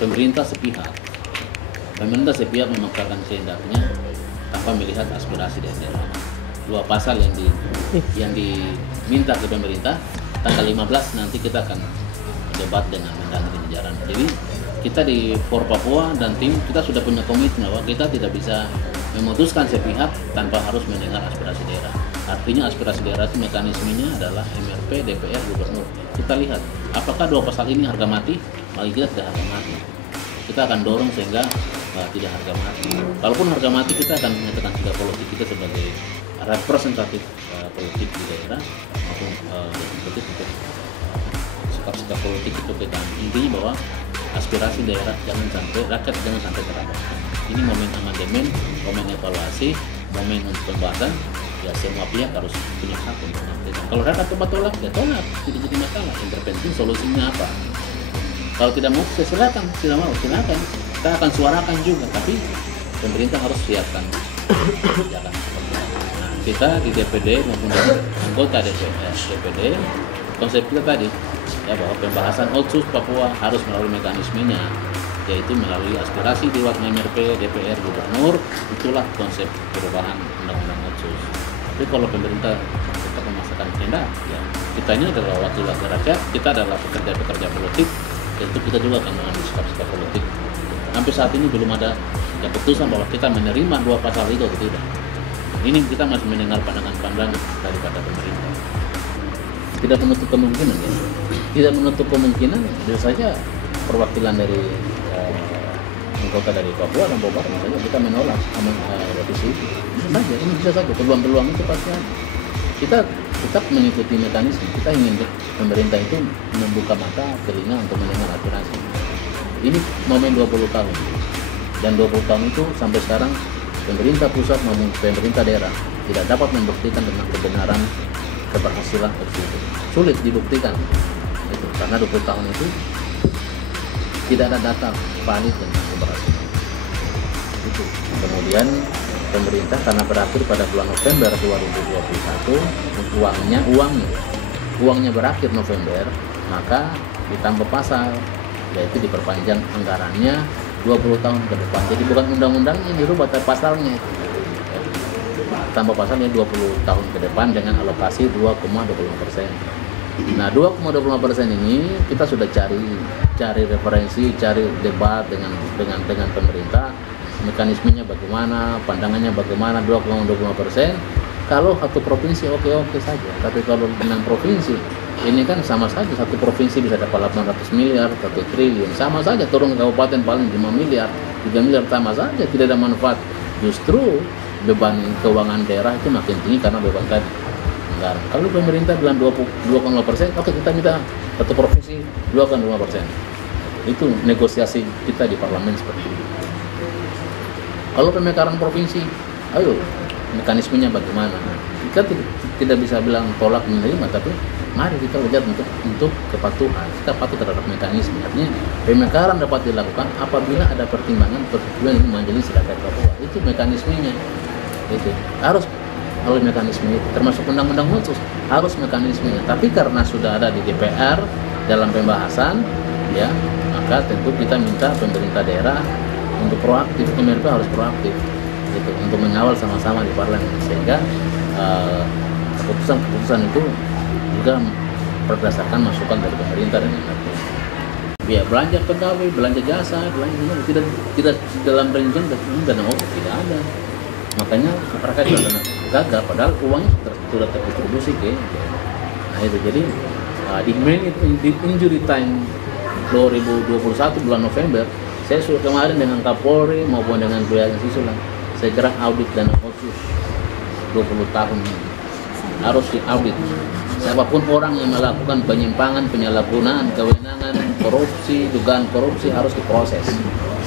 pemerintah sepihak. Pemerintah sepihak memaksakan kehendaknya tanpa melihat aspirasi daerah. Dua pasal yang diminta ke pemerintah, tanggal 15 nanti kita akan debat dengan Mendagri jajaran. Jadi kita di For Papua dan tim kita sudah punya komitmen bahwa kita tidak bisa memutuskan sepihak tanpa harus mendengar aspirasi daerah. Artinya aspirasi daerah itu mekanismenya adalah MRP, DPR, Gubernur. Kita lihat apakah dua pasal ini harga mati, bagi kita tidak harga mati. Kita akan dorong sehingga tidak harga mati. Kalaupun harga mati, kita akan menyatakan sikap politik kita sebagai representatif politik di daerah maupun untuk sikap-sikap politik itu kita intinya bahwa aspirasi daerah jangan sampai rakyat jangan sampai terabaikan. Ini momen amandemen, momen evaluasi, momen untuk pembahasan. Ya semua pihak harus punya hak untuk menyampaikan. Kalau rakyat tolak, ya tolak, tidak jadi masalah. Yang terpenting solusinya apa? Kalau tidak mau, silakan. Tidak mau, silakan. Kita akan suarakan juga, tapi pemerintah harus siapkan kebijakan seperti itu. Nah, kita di DPD maupun anggota DPD, konsep kita tadi ya bahwa pembahasan Otsus Papua harus melalui mekanismenya, yaitu melalui aspirasi Dewan MRP, DPR, Gubernur. Itulah konsep perubahan Undang-Undang Otsus. Tapi kalau pemerintah tetap memaksakan kehendak, ya kita ini adalah wakil rakyat, kita adalah pekerja-pekerja politik, tentu kita juga akan mengambil sikap-sikap politik. Sampai saat ini belum ada keputusan bahwa kita menerima dua pasal itu atau tidak. Ini kita masih mendengar pandangan-pandangan daripada pemerintah. Tidak menutup kemungkinan ya. Tidak menutup kemungkinan bisa saja perwakilan dari anggota dari Papua dan Papua misalnya kita menolak revisi itu. Bisa saja, ini bisa saja peluang-peluang itu pasti ada. Kita tetap mengikuti mekanisme. Kita ingin pemerintah itu membuka mata, telinga untuk mendengar aspirasi. Ini momen 20 tahun. Dan 20 tahun itu sampai sekarang pemerintah pusat maupun pemerintah daerah tidak dapat membuktikan tentang kebenaran keberhasilan opsi itu. Sulit dibuktikan. Itu karena 20 tahun itu tidak ada data valid tentang keberhasilan. Itu. Kemudian pemerintah karena berakhir pada bulan November 2021 uangnya berakhir November, maka ditambah pasal, yaitu diperpanjang anggarannya 20 tahun ke depan. Jadi bukan undang-undangnya dirubah, tapi pasalnya tambah pasalnya 20 tahun ke depan dengan alokasi 2,25%. Nah 2,25% ini kita sudah cari referensi, cari debat dengan pemerintah, mekanismenya bagaimana, pandangannya bagaimana. 2,25% kalau satu provinsi oke saja, tapi kalau dengan provinsi ini kan sama saja, satu provinsi bisa dapat 800 miliar, 1 triliun, sama saja. Turun kabupaten paling 5 miliar, 3 miliar, sama saja, tidak ada manfaat. Justru beban keuangan daerah itu makin tinggi karena beban tadi anggaran. Kalau pemerintah bilang 2,5%, oke kita minta satu provinsi 2,5%. Itu negosiasi kita di parlemen seperti itu. Kalau pemekaran provinsi, ayo mekanismenya bagaimana? Kita tidak bisa bilang tolak menerima, tapi mari kita lihat untuk kepatuhan. Kita patuh terhadap mekanisme. Artinya pemekaran dapat dilakukan apabila ada pertimbangan persetujuan dari Majelis Rakyat Papua. Itu mekanismenya. Itu harus melalui mekanisme itu. Termasuk undang-undang khusus harus mekanismenya. Tapi karena sudah ada di DPR dalam pembahasan, ya maka tentu kita minta pemerintah daerah untuk proaktif. Pemerintah harus proaktif. Gitu, untuk mengawal sama-sama di parlemen sehingga keputusan itu juga berdasarkan masukan dari pemerintah dan MRP. Ya belanja pegawai, belanja jasa, tidak dalam rincian dana tidak ada. Makanya masyarakat dana gagal padahal uangnya sudah terdistribusi ke. Nah itu jadi di injury time 2021 bulan November saya sudah kemarin dengan Kapolri maupun dengan pihak Sisulang. Saya kira audit dana otsus 20 tahun harus diaudit. Siapapun orang yang melakukan penyimpangan, penyalahgunaan, kewenangan, korupsi, dugaan korupsi harus diproses.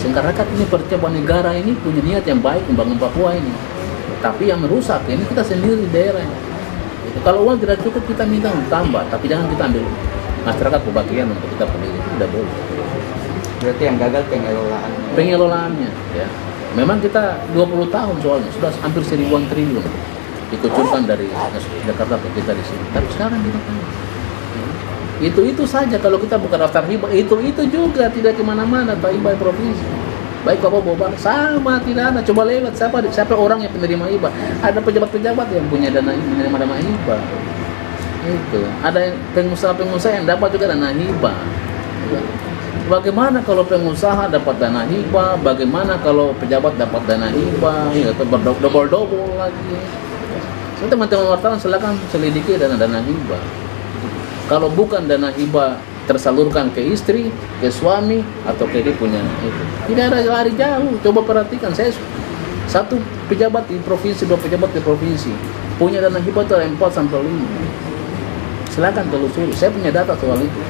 Sehingga rakyat ini percaya bahwa negara ini punya niat yang baik membangun Papua ini. Tapi yang merusak ini kita sendiri di daerah. Kalau uang tidak cukup kita minta tambah, tapi jangan kita ambil masyarakat kebagian untuk kita pilih, itu tidak boleh. Berarti yang gagal pengelolaannya, ya. Memang kita 20 tahun soalnya sudah hampir 1.000-an triliun dikucurkan dari Jakarta ke kita di sini. Tapi sekarang kita kan Itu saja kalau kita buka daftar hibah, itu juga tidak kemana-mana atau hibah provinsi. Baik Bapak Bobang sama tidak ada. Coba lewat siapa orang yang penerima hibah. Ada pejabat-pejabat yang punya menerima dana hibah. Itu ada pengusaha-pengusaha yang dapat juga dana hibah. Bagaimana kalau pengusaha dapat dana hibah? Bagaimana kalau pejabat dapat dana hibah? Ya, atau double lagi. So, teman-teman wartawan silakan selidiki dana hibah. Kalau bukan dana hibah tersalurkan ke istri, ke suami, atau ke dia punya itu, tidak ada lari jauh. Coba perhatikan, saya satu pejabat di provinsi, dua pejabat di provinsi punya dana hibah itu 4 sampai 5. Silakan telusuri, saya punya data soal itu.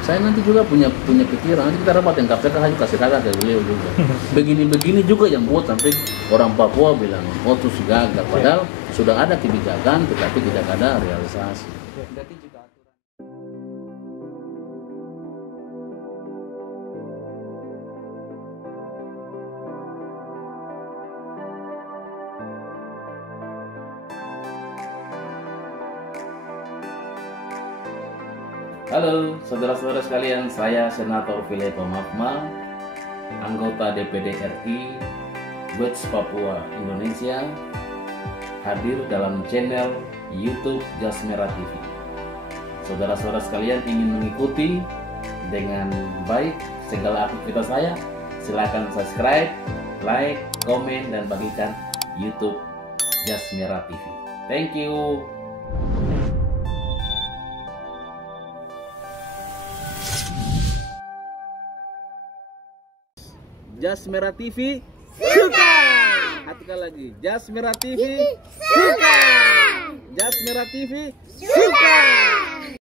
Saya nanti juga punya pikiran, nanti kita rapat yang KPK kasih data ke beliau juga. Begini juga yang buat sampai orang Papua bilang, oh itu gagal. Padahal sudah ada kebijakan, tetapi tidak ada realisasi. Halo saudara-saudara sekalian, saya Senator Filepo Magma, anggota DPD RI West Papua Indonesia, hadir dalam channel YouTube Jas Merah TV. Saudara-saudara sekalian ingin mengikuti dengan baik segala aktivitas saya, silakan subscribe, like, komen, dan bagikan YouTube Jas Merah TV. Thank you. Jas Merah TV suka. Hatikan lagi, Jas Merah TV suka. Jas Merah TV suka.